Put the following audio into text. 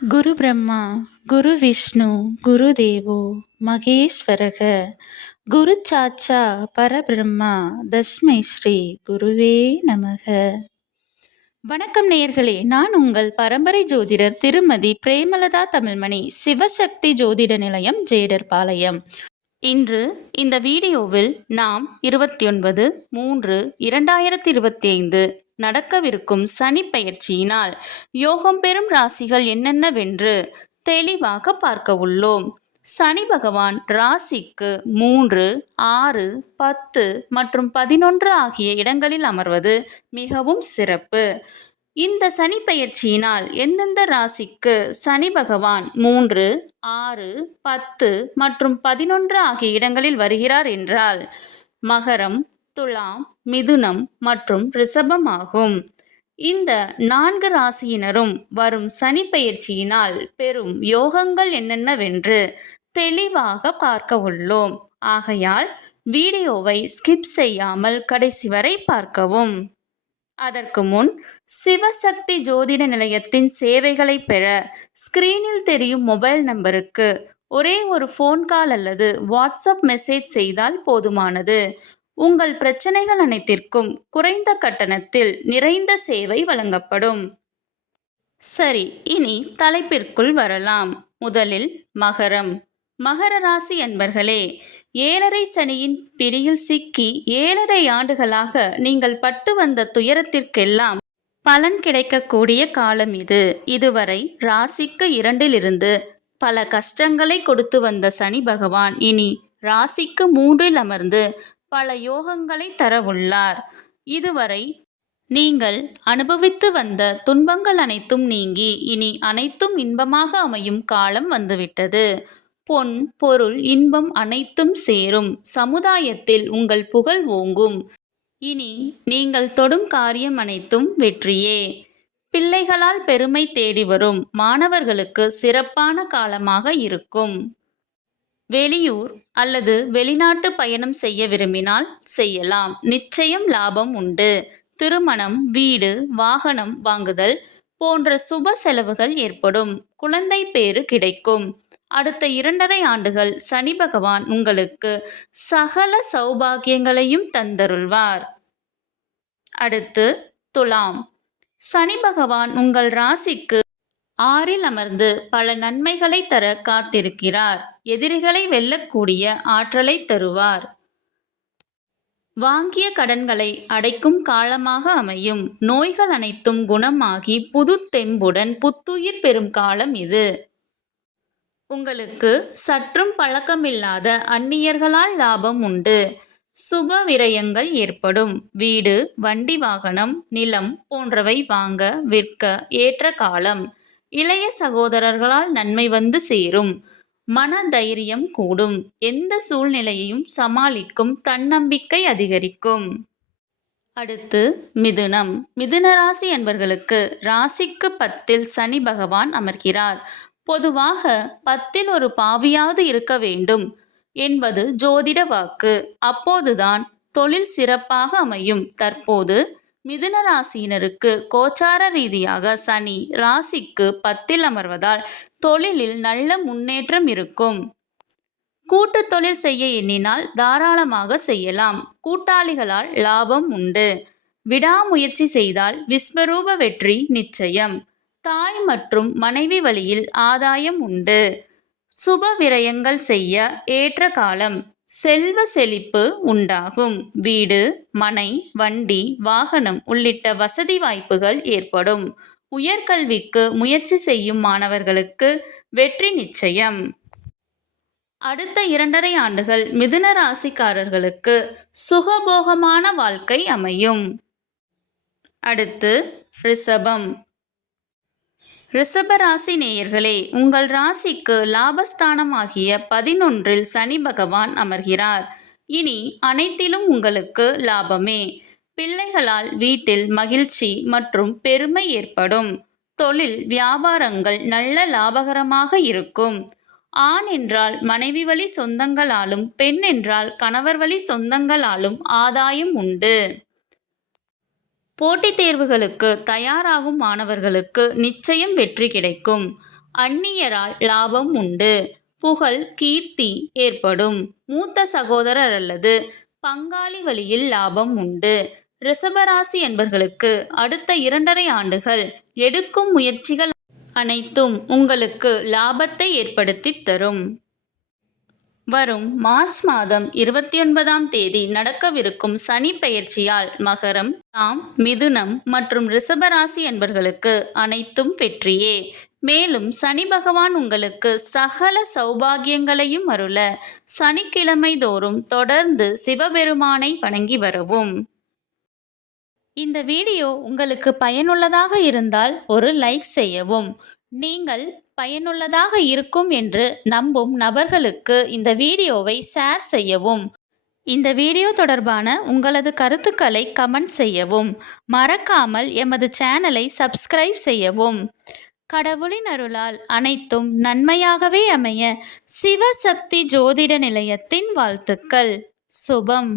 குரு பிரம்மா குரு விஷ்ணு குரு தேவோ மகேஸ்வரக குரு சாட்சா பரபிரம்மா தஸ்மை ஸ்ரீ குருவே நமக. வணக்கம் நேயர்களே, நான் உங்கள் பரம்பரை ஜோதிடர் திருமதி பிரேமலதா தமிழ்மணி, சிவசக்தி ஜோதிட நிலையம், ஜேடர் பாளையம். இன்று இந்த வீடியோவில் நாம் 29/3/2025 நடக்கவிருக்கும் சனி பெயர்ச்சியினால் யோகம் பெறும் ராசிகள் என்னென்னவென்று தெளிவாக பார்க்க உள்ளோம். சனி பகவான் ராசிக்கு 3, 6, 10 மற்றும் 11 ஆகிய இடங்களில் அமர்வது மிகவும் சிறப்பு. இந்த சனி பெயர்ச்சியினால் எந்தெந்த ராசிக்கு சனி பகவான் 3, 6, 10 மற்றும் 11 ஆகிய இடங்களில் வருகிறார் என்றால் மகரம், துலாம், மிதுனம் மற்றும் ரிஷபம் ஆகும். இந்த 4 ராசியினரும் வரும் சனி பெயர்ச்சியினால் பெறும் யோகங்கள் என்னென்னவென்று தெளிவாக பார்க்க உள்ளோம். ஆகையால் வீடியோவை ஸ்கிப் செய்யாமல் கடைசி வரை பார்க்கவும். அதற்கு முன் சிவசக்தி ஜோதிட நிலையத்தின் சேவைகளை பெற ஸ்கிரீனில் தெரியும் மொபைல் நம்பருக்கு ஒரே ஒரு ஃபோன் கால் அல்லது வாட்ஸ்அப் மெசேஜ் செய்தால் போதுமானது. உங்கள் பிரச்சனைகள் அனைத்திற்கும் குறைந்த கட்டணத்தில் நிறைந்த சேவை வழங்கப்படும். சரி, இனி தலைப்பிற்குள் வரலாம். முதலில் மகரம். மகர ராசி அன்பர்களே, 7.5 சனியின் பிடியில் சிக்கி 7.5 ஆண்டுகளாக நீங்கள் பட்டு வந்த துயரத்திற்கெல்லாம் பலன் கிடைக்கக்கூடிய காலம் இது. இதுவரை ராசிக்கு 2 பல கஷ்டங்களை கொடுத்து வந்த சனி பகவான் இனி ராசிக்கு 3 அமர்ந்து பல யோகங்களை தர உள்ளார். இதுவரை நீங்கள் அனுபவித்து வந்த துன்பங்கள் அனைத்தும் நீங்கி இனி அனைத்தும் இன்பமாக அமையும் காலம் வந்துவிட்டது. பொன், பொருள், இன்பம் அனைத்தும் சேரும். சமுதாயத்தில் உங்கள் புகழ் ஓங்கும். இனி நீங்கள் தொடும் காரியம் அனைத்தும் வெற்றியே. பிள்ளைகளால் பெருமை தேடி வரும். மாணவர்களுக்கு சிறப்பான காலமாக இருக்கும். வெளியூர் அல்லது வெளிநாட்டு பயணம் செய்ய விரும்பினால் செய்யலாம். நிச்சயம் லாபம் உண்டு. திருமணம், வீடு, வாகனம் வாங்குதல் போன்ற சுப செலவுகள் ஏற்படும். குழந்தை பேறு கிடைக்கும். அடுத்த 2.5 ஆண்டுகள் சனி பகவான் உங்களுக்கு சகல சௌபாகியங்களையும் தந்தருள்வார். அடுத்து துலாம். சனி பகவான் உங்கள் ராசிக்கு 6 அமர்ந்து பல நன்மைகளை தர காத்திருக்கிறார். எதிரிகளை வெல்லக்கூடிய ஆற்றலை தருவார். வாங்கிய கடன்களை அடைக்கும் காலமாக அமையும். நோய்கள் அனைத்தும் குணமாகி புது தெம்புடன் புத்துயிர் பெறும் காலம் இது. உங்களுக்கு சற்றும் பழக்கமில்லாத அந்நியர்களால் லாபம் உண்டு. சுப விரயங்கள் ஏற்படும். வீடு, வண்டி, வாகனம், நிலம் போன்றவை வாங்க விற்க ஏற்ற காலம். இளைய சகோதரர்களால் நன்மை வந்து சேரும். மன தைரியம் கூடும். எந்த சூழ்நிலையையும் சமாளிக்கும் தன்னம்பிக்கை அதிகரிக்கும். அடுத்து மிதுனம். மிதுன ராசி என்பவர்களுக்கு ராசிக்கு 10 சனி பகவான் அமர்கிறார். பொதுவாக 10 ஒரு பாவியாவது இருக்க வேண்டும் என்பது ஜோதிட வாக்கு. அப்போதுதான் தொழில் சிறப்பாக அமையும். தற்போது மிதுன ராசியினருக்கு கோச்சார ரீதியாக சனி ராசிக்கு 10 அமர்வதால் தொழிலில் நல்ல முன்னேற்றம் இருக்கும். கூட்டு தொழில் செய்ய எண்ணினால் தாராளமாக செய்யலாம். கூட்டாளிகளால் லாபம் உண்டு. விடாமுயற்சி செய்தால் விஸ்வரூப வெற்றி நிச்சயம். தாய் மற்றும் மனைவி வழியில் ஆதாயம் உண்டு. சுப விரயங்கள் செய்ய ஏற்ற காலம். செல்வ செழிப்பு உண்டாகும். வீடு, மனை, வண்டி, வாகனம் உள்ளிட்ட வசதி வாய்ப்புகள் ஏற்படும். உயர்கல்விக்கு முயற்சி செய்யும் மாணவர்களுக்கு வெற்றி நிச்சயம். அடுத்த 2.5 ஆண்டுகள் மிதுன ராசிக்காரர்களுக்கு சுகபோகமான வாழ்க்கை அமையும். அடுத்து ரிஷபம். ரிஷப ராசி நேயர்களே, உங்கள் ராசிக்கு லாபஸ்தானமாகிய 11 சனி பகவான் அமர்கிறார். இனி அனைத்திலும் உங்களுக்கு லாபமே. பிள்ளைகளால் வீட்டில் மகிழ்ச்சி மற்றும் பெருமை ஏற்படும். தொழில் வியாபாரங்கள் நல்ல லாபகரமாக இருக்கும். ஆண் என்றால் மனைவி வழி சொந்தங்களாலும், பெண் என்றால் கணவர் வழி சொந்தங்களாலும் ஆதாயம் உண்டு. போட்டித் தேர்வுகளுக்கு தயாராகும் மாணவர்களுக்கு நிச்சயம் வெற்றி கிடைக்கும். அந்நியரால் லாபம் உண்டு. புகழ் கீர்த்தி ஏற்படும். மூத்த சகோதரர் அல்லது பங்காளி வழியில் லாபம் உண்டு. ரிஷபராசி என்பர்களுக்கு அடுத்த 2.5 ஆண்டுகள் எடுக்கும் முயற்சிகள் அனைத்தும் உங்களுக்கு லாபத்தை ஏற்படுத்தித் தரும். வரும் மார்ச் மாதம் 29ஆம் தேதி நடக்கவிருக்கும் சனி பெயர்ச்சியால் மகரம், மிதுனம் மற்றும் ரிஷபராசி என்பர்களுக்கு அனைத்தும் வெற்றியே. மேலும் சனி பகவான் உங்களுக்கு சகல சௌபாகியங்களையும் அருள சனிக்கிழமை தோறும் தொடர்ந்து சிவபெருமானை வணங்கி வரவும். இந்த வீடியோ உங்களுக்கு பயனுள்ளதாக இருந்தால் ஒரு லைக் செய்யவும். நீங்கள் பயனுள்ளதாக இருக்கும் என்று நம்பும் நபர்களுக்கு இந்த வீடியோவை ஷேர் செய்யவும். இந்த வீடியோ தொடர்பான உங்களது கருத்துக்களை கமெண்ட் செய்யவும். மறக்காமல் எமது சேனலை சப்ஸ்கிரைப் செய்யவும். கடவுளின் அருளால் அனைத்தும் நன்மையாகவே அமைய சிவசக்தி ஜோதிட நிலையத்தின் வாழ்த்துக்கள். சுபம்.